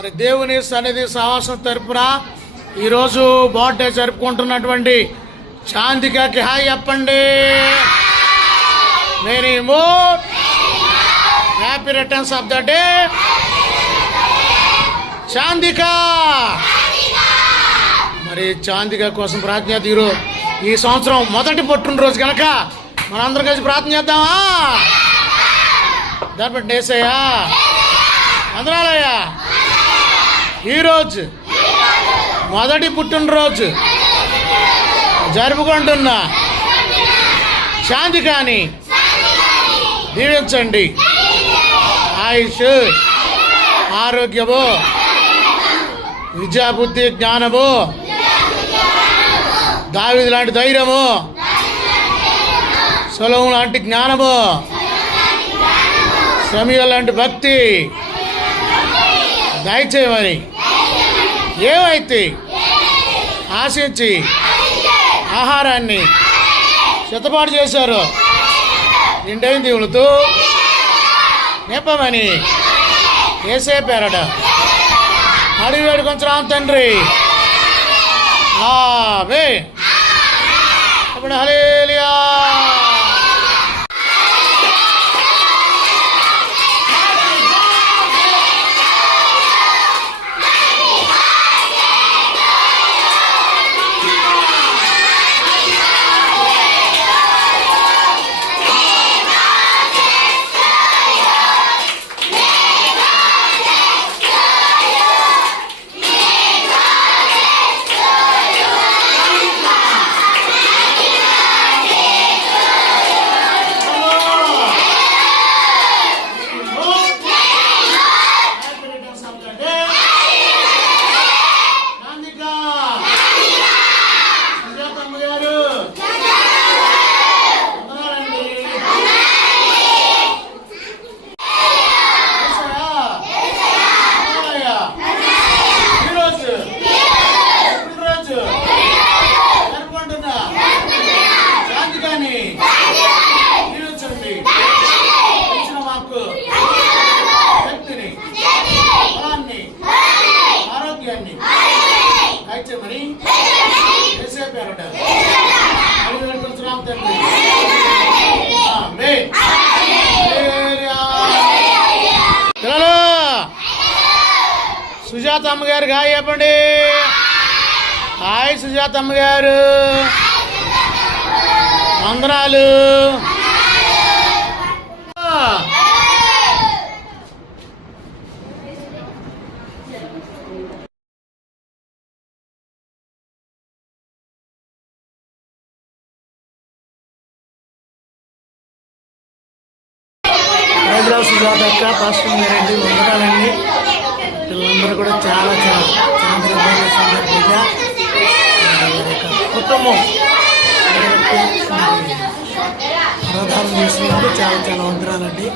మరి దేవుని సన్నిధి సహవాసం తరపున ఈరోజు బర్త్డే జరుపుకుంటున్నటువంటి చాందికకి హాయ్ చెప్పండి. Many more happy returns of the day Chandika. మరి చాందిక కోసం ప్రార్థన చేద్దాం. ఈ సంవత్సరం మొదటి పుట్టినరోజు కనుక మనందరం కలిసి ప్రార్థన చేద్దామా? దాన్ని వేసయ్యా అందరాలయ్యా. ఈరోజు మొదటి పుట్టినరోజు జరుపుకుంటున్న చాందికాని దీవించండి. ఆయుష్, ఆరోగ్యము, విద్యాబుద్ధి, జ్ఞానము, దావీదు లాంటి ధైర్యము, సొలొమోను లాంటి జ్ఞానము, సమూయేలు లాంటి భక్తి దయచేయమని ఏమైతే ఆశించి ఆహారాన్ని సిద్ధపాటు చేశారో నిండైన దేవులతో నింపమని యేసయ్య పేరట అడిగి వేడుకొంచున్నాం తండ్రి. ఆమేన్. అప్పుడు హల్లెలూయా. పిల్లలు సుజాత అమ్మగారికి హాయ్ చెప్పండి. హాయ్ సుజాత అమ్మగారు, వందనాలు. సుజాత అక్క, పాస్టర్ గారండి, వందనాలండి. పిల్లలందరూ కూడా చాలా సందర్భంగా కుటుంబం ప్రధానం చేసినందుకు చాలా వందనాలండి.